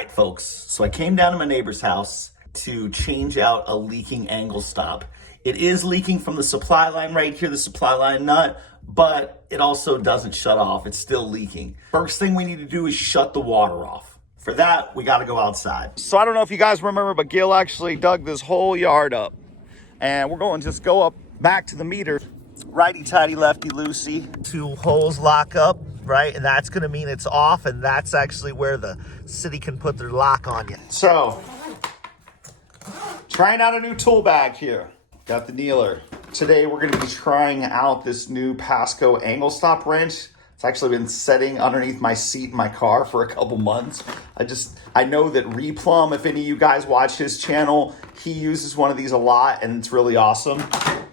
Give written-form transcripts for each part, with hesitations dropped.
right, folks. So I came down to my neighbor's house to change out a leaking angle stop. It is leaking from the supply line right here, the supply line nut, but it also doesn't shut off. It's still leaking. First thing we need to do is shut the water off. For that, we got to go outside. So I don't know if you guys remember, but Gil actually dug this whole yard up. And we're going to just go up back to the meter. Righty-tighty, lefty-loosey. 2 holes lock up, right? And that's going to mean it's off, and that's actually where the city can put their lock on you. So, trying out a new tool bag here. Got the Kneeler. Today we're going to be trying out this new Pasco angle stop wrench. It's actually been sitting underneath my seat in my car for a couple months. I know that Replum, if any of you guys watch his channel, he uses one of these a lot, and it's really awesome.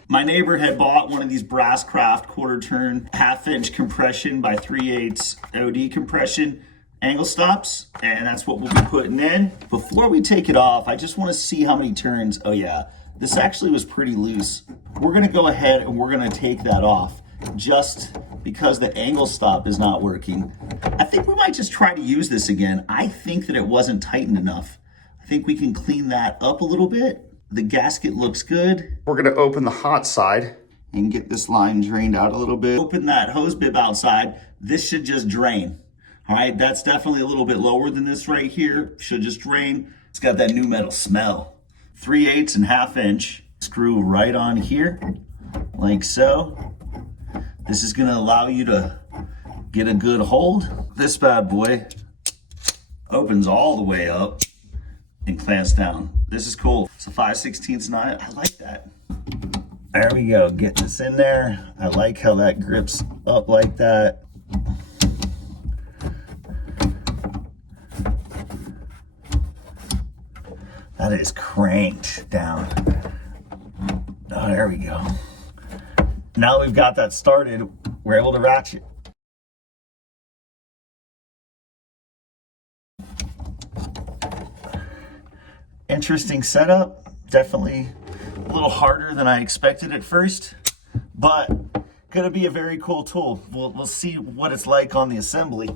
My neighbor had bought one of these Brasscraft quarter turn 1/2 inch compression by 3/8 OD compression angle stops, and that's what we'll be putting in. Before we take it off, I just want to see how many turns. Oh yeah, this actually was pretty loose. We're gonna go ahead and we're gonna take that off just because the angle stop is not working. I think we might just try to use this again. I think that it wasn't tightened enough. I think we can clean that up a little bit. The gasket looks good. We're gonna open the hot side and get this line drained out a little bit. Open that hose bib outside. This should just drain. All right, that's definitely a little bit lower than this right here. Should just drain. It's got that new metal smell. 3/8 and 1/2 inch. Screw right on here, like so. This is gonna allow you to get a good hold. This bad boy opens all the way up and clamps down. This is cool. It's a 5/16 nut. I like that. There we go, get this in there. I like how that grips up like that. That is cranked down. Oh, there we go. Now we've got that started, we're able to ratchet. Interesting setup. Definitely a little harder than I expected at first, but gonna be a very cool tool. We'll see what it's like on the assembly.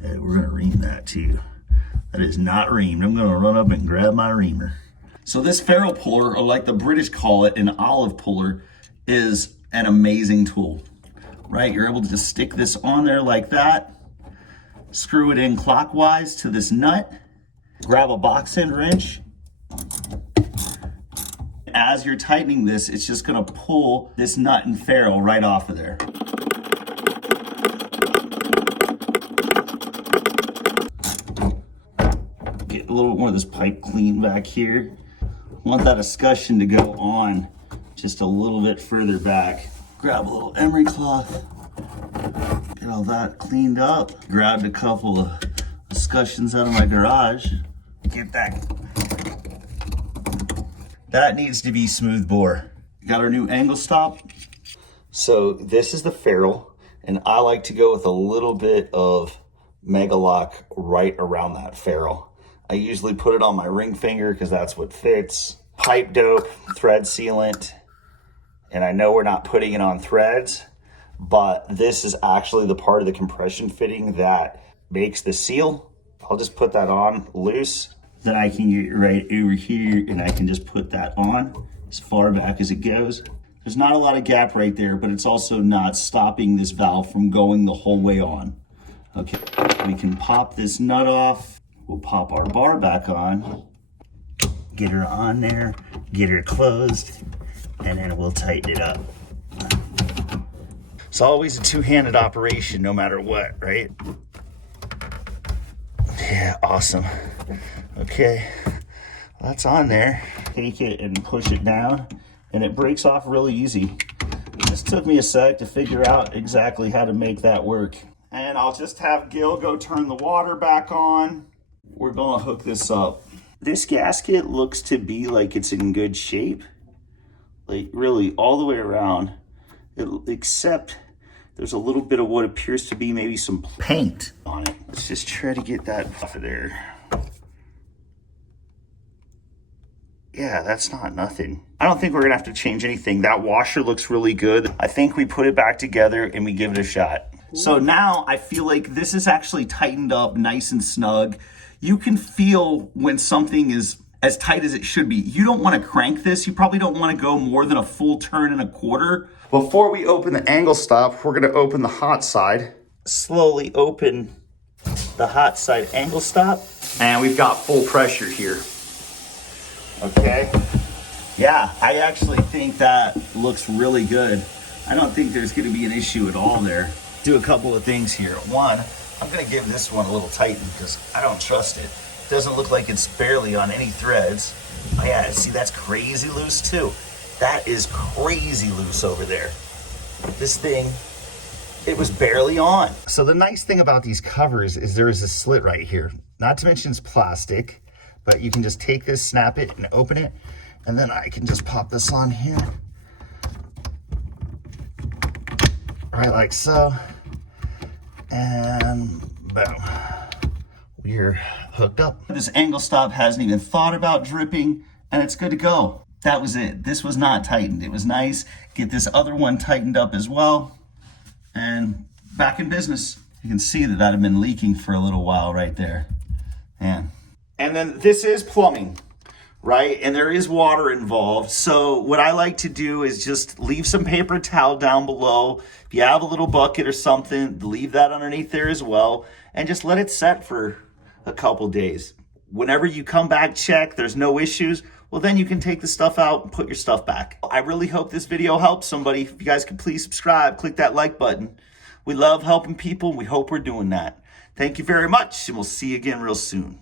And we're gonna ream that too. That is not reamed. I'm gonna run up and grab my reamer. So this ferrule puller, or like the British call it, an olive puller, is an amazing tool, right? You're able to just stick this on there like that, screw it in clockwise to this nut, grab a box end wrench. As you're tightening this, it's just gonna pull this nut and ferrule right off of there. Get a little bit more of this pipe clean back here. Want that escutcheon to go on just a little bit further back. Grab a little emery cloth, get all that cleaned up. Grabbed a couple of escutcheons out of my garage. Get that. That needs to be smooth bore. Got our new angle stop. So this is the ferrule, and I like to go with a little bit of Mega Lock right around that ferrule. I usually put it on my ring finger because that's what fits. Pipe dope, thread sealant, and I know we're not putting it on threads, but this is actually the part of the compression fitting that makes the seal. I'll just put that on loose. Then I can get right over here and I can just put that on as far back as it goes. There's not a lot of gap right there, but it's also not stopping this valve from going the whole way on. Okay, we can pop this nut off. We'll pop our bar back on, get her on there, get her closed, and then we'll tighten it up. It's always a two-handed operation no matter what, right? Yeah, awesome. Okay, that's on there. Take it and push it down, and it breaks off really easy. It just took me a sec to figure out exactly how to make that work. And I'll just have Gil go turn the water back on. We're gonna hook this up. This gasket looks to be like it's in good shape, like really all the way around, except there's a little bit of what appears to be maybe some paint on it. Let's just try to get that off of there. Yeah, that's not nothing. I don't think we're gonna have to change anything. That washer looks really good. I think we put it back together and we give it a shot. So now I feel like this is actually tightened up nice and snug. You can feel when something is as tight as it should be. You don't want to crank this. You probably don't want to go more than a full turn and a quarter. Before we open the angle stop, we're going to open the hot side. Slowly open the hot side angle stop. And we've got full pressure here. Okay. Yeah, I actually think that looks really good. I don't think there's going to be an issue at all there. Do a couple of things here. One, I'm going to give this one a little tighten because I don't trust it. It doesn't look like it's barely on any threads. Oh yeah, see, that's crazy loose too. That is crazy loose over there. This thing, it was barely on. So the nice thing about these covers is there is a slit right here. Not to mention it's plastic, but you can just take this, snap it, and open it. And then I can just pop this on here. Right like so. And boom. We're hooked up. This angle stop hasn't even thought about dripping, and it's good to go. That was it. This was not tightened. It was nice. Get this other one tightened up as well. And back in business. You can see that had been leaking for a little while right there. Man. And then this is plumbing, right? And there is water involved. So what I like to do is just leave some paper towel down below. If you have a little bucket or something, leave that underneath there as well. And just let it set for a couple days. Whenever you come back, check, there's no issues. Well, then you can take the stuff out and put your stuff back. I really hope this video helps somebody. If you guys could please subscribe, click that like button. We love helping people. We hope we're doing that. Thank you very much, and we'll see you again real soon.